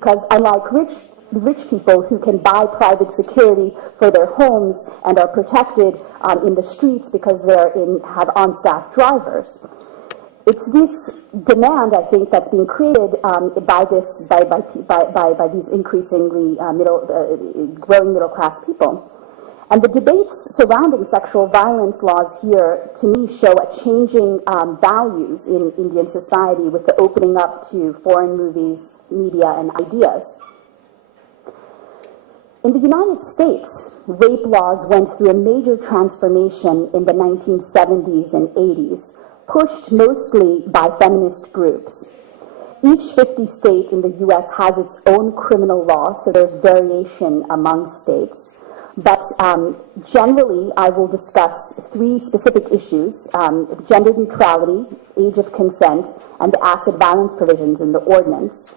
because unlike rich people who can buy private security for their homes and are protected in the streets because have on-staff drivers. It's this demand, I think, that's being created by these increasingly growing middle-class people. And the debates surrounding sexual violence laws here, to me, show a changing values in Indian society with the opening up to foreign movies, media, and ideas. In the United States, rape laws went through a major transformation in the 1970s and 80s, pushed mostly by feminist groups. Each 50 state in the U.S. has its own criminal law, so there's variation among states. But generally, I will discuss three specific issues: gender neutrality, age of consent, and the acid violence provisions in the ordinance.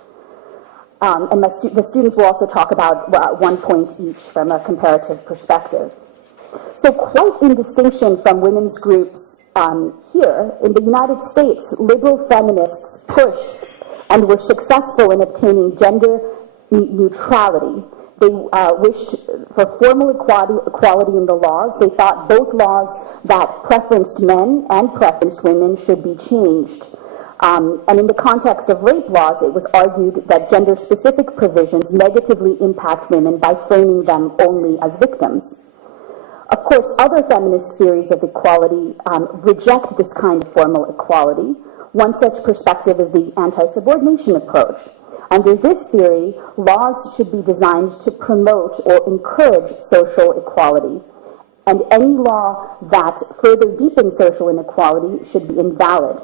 And the students will also talk about 1 point each from a comparative perspective. So quite in distinction from women's groups here, in the United States, liberal feminists pushed and were successful in obtaining gender neutrality. They wished for formal equality in the laws. They thought both laws that preferenced men and preferenced women should be changed. And in the context of rape laws, it was argued that gender-specific provisions negatively impact women by framing them only as victims. Of course, other feminist theories of equality reject this kind of formal equality. One such perspective is the anti-subordination approach. Under this theory, laws should be designed to promote or encourage social equality, and any law that further deepens social inequality should be invalid.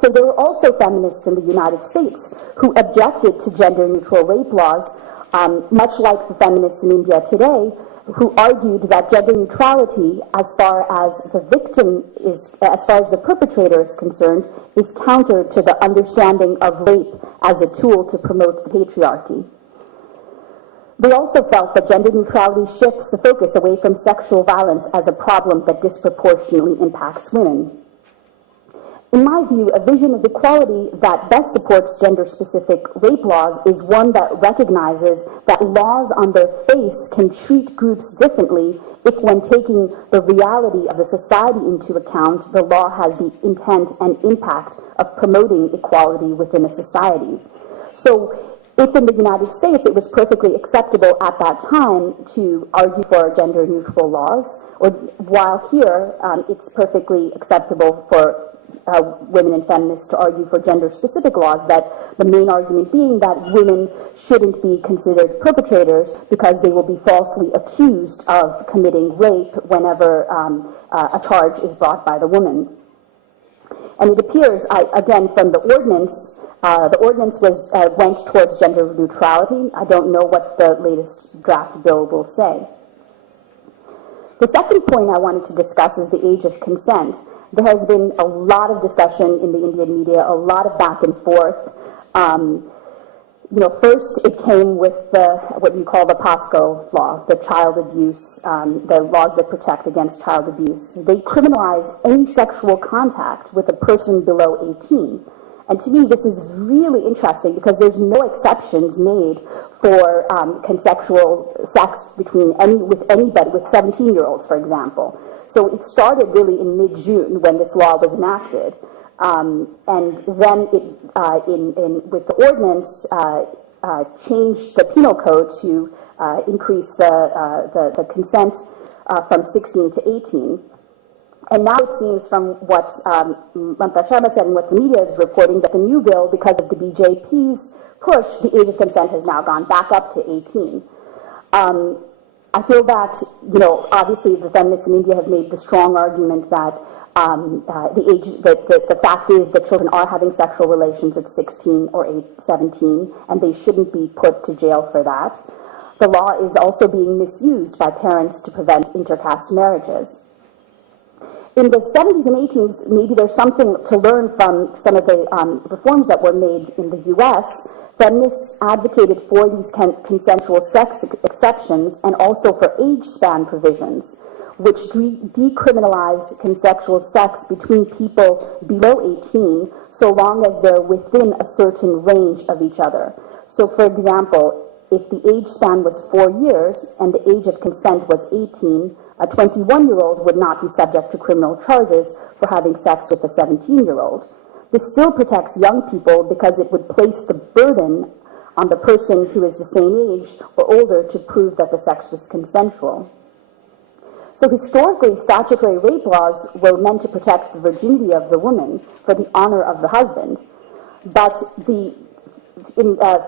So there were also feminists in the United States who objected to gender-neutral rape laws, much like the feminists in India today, who argued that gender neutrality, as far as the perpetrator is concerned, is counter to the understanding of rape as a tool to promote the patriarchy. They also felt that gender neutrality shifts the focus away from sexual violence as a problem that disproportionately impacts women. In my view, a vision of equality that best supports gender-specific rape laws is one that recognizes that laws on their face can treat groups differently if, when taking the reality of the society into account, the law has the intent and impact of promoting equality within a society. So if in the United States it was perfectly acceptable at that time to argue for gender-neutral laws, or while here it's perfectly acceptable for women and feminists to argue for gender-specific laws, that the main argument being that women shouldn't be considered perpetrators because they will be falsely accused of committing rape whenever a charge is brought by the woman. And it appears, again, from the ordinance went towards gender neutrality. I don't know what the latest draft bill will say. The second point I wanted to discuss is the age of consent. There has been a lot of discussion in the Indian media, a lot of back and forth. First it came with what you call the POSCO law, the child abuse, the laws that protect against child abuse. They criminalize any sexual contact with a person below 18. And to me, this is really interesting because there's no exceptions made for consensual sex with anybody, with 17-year-olds, for example. So it started really in mid-June when this law was enacted. And then it, with the ordinance, changed the penal code to increase the consent from 16 to 18. And now it seems from what Mamta Sharma said and what the media is reporting, that the new bill, because of the BJP's push, the age of consent has now gone back up to 18. I feel that, obviously the feminists in India have made the strong argument that the fact is that children are having sexual relations at 16 or 17, and they shouldn't be put to jail for that. The law is also being misused by parents to prevent intercaste marriages. In the 70s and 80s, maybe there's something to learn from some of the reforms that were made in the U.S. Feminists advocated for these consensual sex exceptions and also for age span provisions, which decriminalized consensual sex between people below 18 so long as they're within a certain range of each other. So, for example, if the age span was 4 years and the age of consent was 18, a 21-year-old would not be subject to criminal charges for having sex with a 17-year-old. This still protects young people because it would place the burden on the person who is the same age or older to prove that the sex was consensual. So historically, statutory rape laws were meant to protect the virginity of the woman for the honor of the husband. But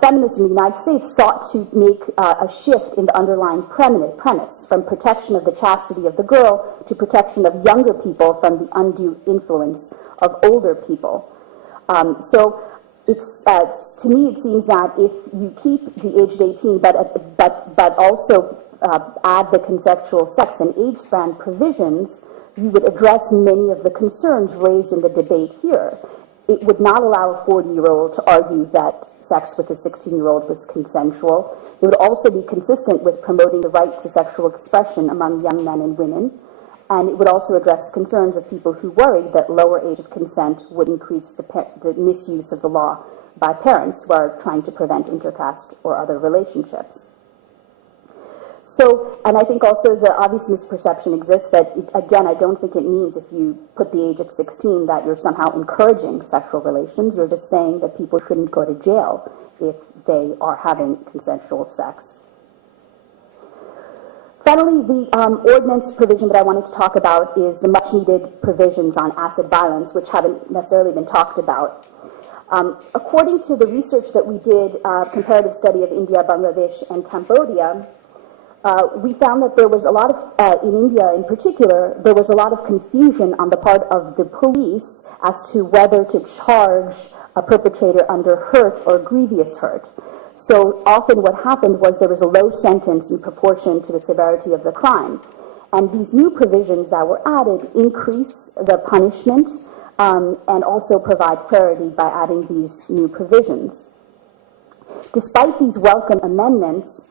feminists in the United States sought to make a shift in the underlying premise from protection of the chastity of the girl to protection of younger people from the undue influence of older people. So it's, to me, it seems that if you keep the age of 18, but also add the consensual sex and age span provisions, you would address many of the concerns raised in the debate here. It would not allow a 40-year-old to argue that sex with a 16-year-old was consensual. It would also be consistent with promoting the right to sexual expression among young men and women. And it would also address concerns of people who worried that lower age of consent would increase the misuse of the law by parents who are trying to prevent intercaste or other relationships. So, and I think also the obvious misperception exists that, again, I don't think it means if you put the age at 16 that you're somehow encouraging sexual relations. You're just saying that people shouldn't go to jail if they are having consensual sex. Finally, the ordinance provision that I wanted to talk about is the much-needed provisions on acid violence, which haven't necessarily been talked about. According to the research that we did, comparative study of India, Bangladesh, and Cambodia, we found that there was a lot of, in India in particular, there was a lot of confusion on the part of the police as to whether to charge a perpetrator under hurt or grievous hurt. So often what happened was there was a low sentence in proportion to the severity of the crime. And these new provisions that were added increase the punishment and also provide clarity by adding these new provisions. Despite these welcome amendments,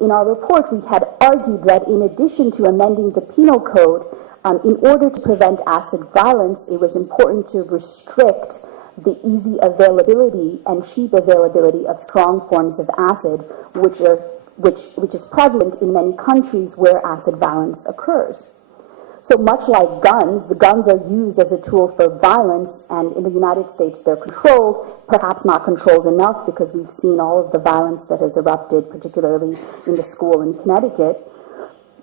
in our report, we had argued that in addition to amending the penal code, in order to prevent acid violence, it was important to restrict the easy availability and cheap availability of strong forms of acid, which is prevalent in many countries where acid violence occurs. So much like guns, the guns are used as a tool for violence, and in the United States they're controlled, perhaps not controlled enough because we've seen all of the violence that has erupted, particularly in the school in Connecticut.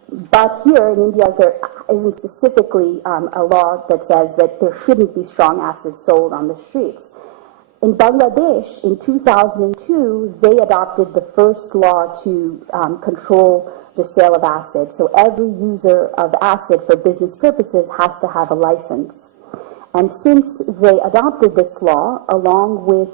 But here in India, there isn't specifically a law that says that there shouldn't be strong acid sold on the streets. In Bangladesh, in 2002, they adopted the first law to control the sale of acid. So every user of acid for business purposes has to have a license. And since they adopted this law, along with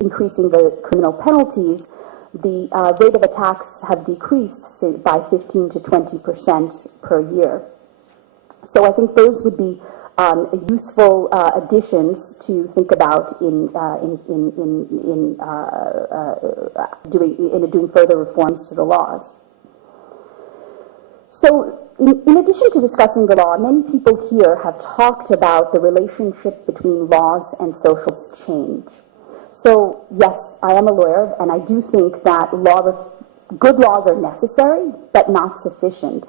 increasing the criminal penalties, the rate of attacks have decreased by 15 to 20% per year. So I think those would be useful additions to think about in doing further reforms to the laws. So in addition to discussing the law, many people here have talked about the relationship between laws and social change. So yes, I am a lawyer, and I do think that good laws are necessary, but not sufficient.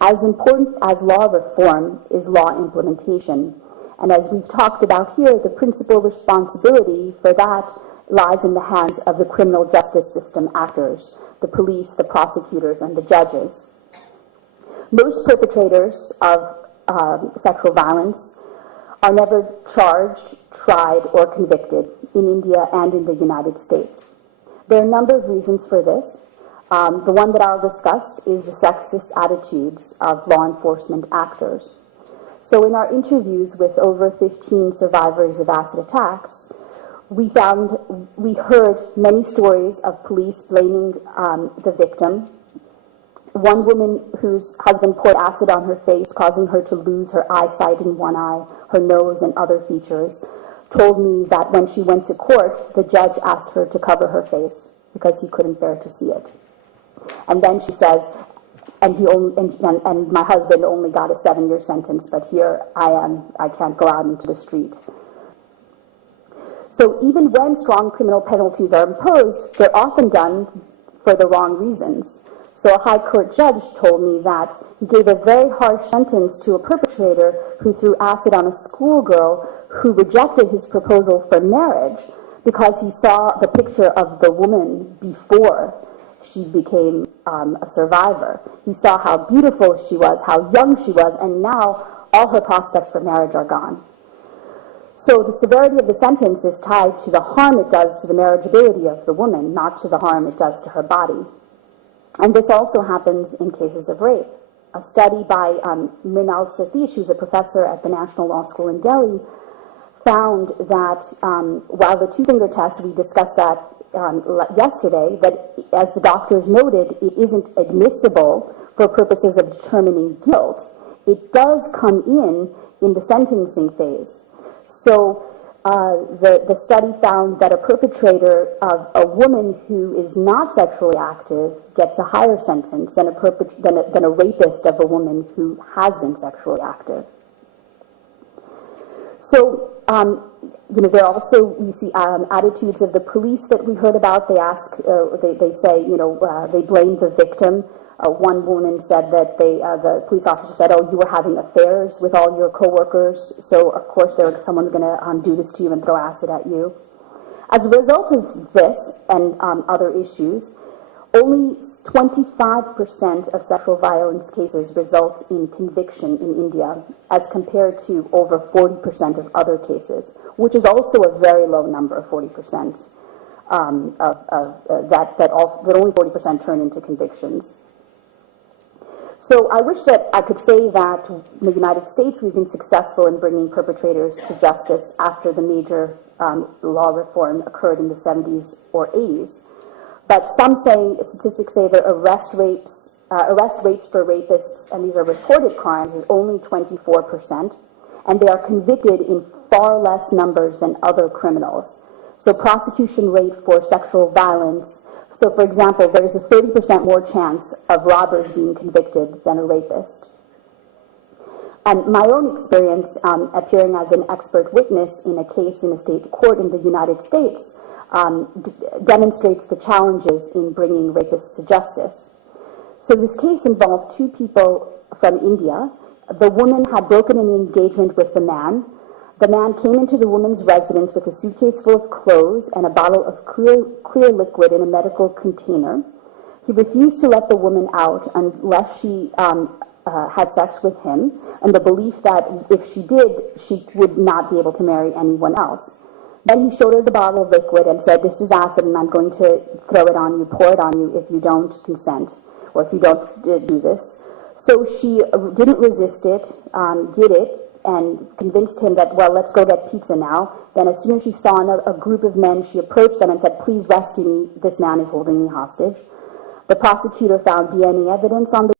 As important as law reform is law implementation. And as we've talked about here, the principal responsibility for that lies in the hands of the criminal justice system actors, the police, the prosecutors, and the judges. Most perpetrators of sexual violence are never charged, tried, or convicted in India and in the United States. There are a number of reasons for this. The one that I'll discuss is the sexist attitudes of law enforcement actors. So in our interviews with over 15 survivors of acid attacks, we heard many stories of police blaming the victim. One woman whose husband poured acid on her face, causing her to lose her eyesight in one eye, her nose, and other features, told me that when she went to court, the judge asked her to cover her face because he couldn't bear to see it. And then she says, and he only and my husband only got a 7-year sentence, but here I can't go out into the street. So even when strong criminal penalties are imposed, they're often done for the wrong reasons. So a high court judge told me that he gave a very harsh sentence to a perpetrator who threw acid on a schoolgirl who rejected his proposal for marriage because he saw the picture of the woman before she became a survivor. He saw how beautiful she was, how young she was, and now all her prospects for marriage are gone. So the severity of the sentence is tied to the harm it does to the marriageability of the woman, not to the harm it does to her body. And this also happens in cases of rape. A study by Mrinal Satish, who's a professor at the National Law School in Delhi, found that while the two-finger test, we discussed that yesterday, that as the doctors noted, it isn't admissible for purposes of determining guilt. It does come in the sentencing phase. So the study found that a perpetrator of a woman who is not sexually active gets a higher sentence than a rapist of a woman who has been sexually active. So, there are also, we see attitudes of the police that we heard about. They ask, they say, they blame the victim. One woman said that the police officer said, "Oh, you were having affairs with all your coworkers, so of course someone's going to do this to you and throw acid at you." As a result of this and other issues, only 25% of sexual violence cases result in conviction in India, as compared to over 40% of other cases, which is also a very low number, 40%, that only 40% turn into convictions. So I wish that I could say that in the United States we've been successful in bringing perpetrators to justice after the major law reform occurred in the 70s or 80s. But statistics say that arrest rates for rapists, and these are reported crimes, is only 24%, and they are convicted in far less numbers than other criminals. So prosecution rate for sexual violence, so for example, there's a 30% more chance of robbers being convicted than a rapist. And my own experience appearing as an expert witness in a case in a state court in the United States demonstrates the challenges in bringing rapists to justice. So this case involved two people from India. The woman had broken an engagement with the man. The man came into the woman's residence with a suitcase full of clothes and a bottle of clear liquid in a medical container. He refused to let the woman out unless she had sex with him, and the belief that if she did, she would not be able to marry anyone else. Then he showed her the bottle of liquid and said, "This is acid, and I'm going to throw it on you, pour it on you if you don't consent, or if you don't do this." So she didn't resist it, did it, and convinced him that, well, let's go get pizza now. Then as soon as she saw a group of men, she approached them and said, "Please rescue me, this man is holding me hostage." The prosecutor found DNA evidence on the